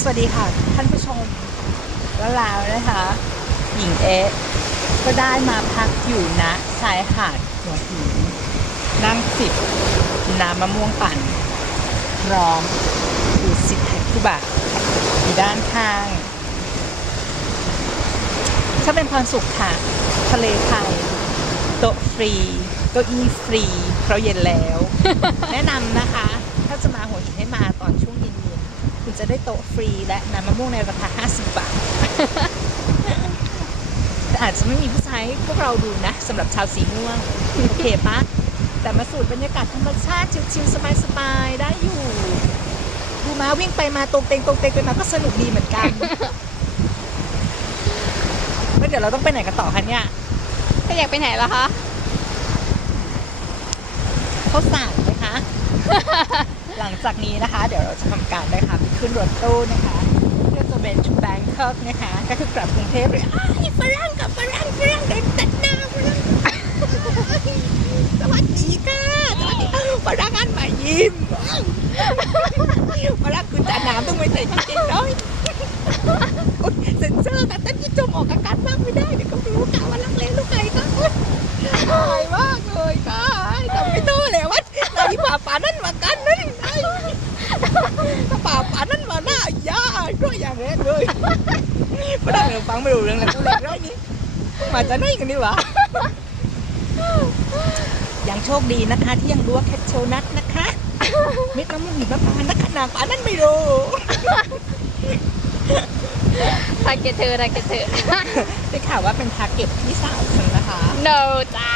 สวัสดีค่ะ ท่านผู้ชมและลาวนะคะ หญิงเอ๊ะก็ได้มาพักอยู่ณชายหาดหัวหินนั่งจิบน้ำมะม่วงปั่น พร้อมดูสิทธิ์คุบะอยู่ด้านข้างถ้าเป็นความสุขค่ะ ทะเลไทยโต๊ะฟรีเก้าอี้ฟรี เพราะเย็นแล้ว แนะนำนะคะ ถ้าจะมาหัว จะได้โต๊ะฟรีและน้ำมะม่วงในราคา 50 บาท แต่อาจจะไม่มีผู้ใช้พวกเราดูนะสำหรับชาวสีม่วง โอเคปะแต่มาสูดบรรยากาศธรรมชาติชิลๆสบายๆได้อยู่ ดูม้าวิ่งไปมาตรงเตงตรงเตงไปมาก็สนุกดีเหมือนกันแล้วเดี๋ยวเราต้องไปไหนกันต่อคะเนี่ย ถ้าอยากไปไหนล่ะคะเขาสั่งไหมคะห ลังจากนี้นะคะ เดี๋ยวเราจะทำการนะคะไปขึ้นรถตู้นะคะเพื่อจะเป็นชูแบงคอกนะคะ ก็คือกลับกรุงเทพเลยอ้ายฝรั่งกับฝรั่งฝรั่งเดินตัดหน้าฝรั่งสวัสดีค่ะสวัสดีฝรั่งอันมายิ้มฝรั่งคุณตาน้ำต้องไม่ใส่กางเกงน้อยอุ๊ยเซ็นเซอร์ค่ะท่านผู้ชมออกอากาศมากไม่ได้เดี๋ยวก็ไม่รู้กะว่าลักเลงลูกไก่ก็อุ๊ยอายมากเลยค่ะจำไม่ได้เลยว่าไอ้ป่าป่านั่นมากันนั่นไอ้ถ้าป่าป่านั่นมาหน้าย่าก็อย่าง แรกเลยไม่ได้เราฟังไม่รู้เรื่องแล้วกูเล็กร้อยนี้มาจะได้กันดีวะยังโชคดีนะคะที่ยังรู้ว่าแคทโชนัทนะคะไม่ต้องมีมะพร้าวนะคะนางป่านั่นไม่รู้ทาเกตเธอทาเกตเธอได้ข่าวว่าเป็นทาร์เก็ตที่สาวฉันนะคะ no จ้า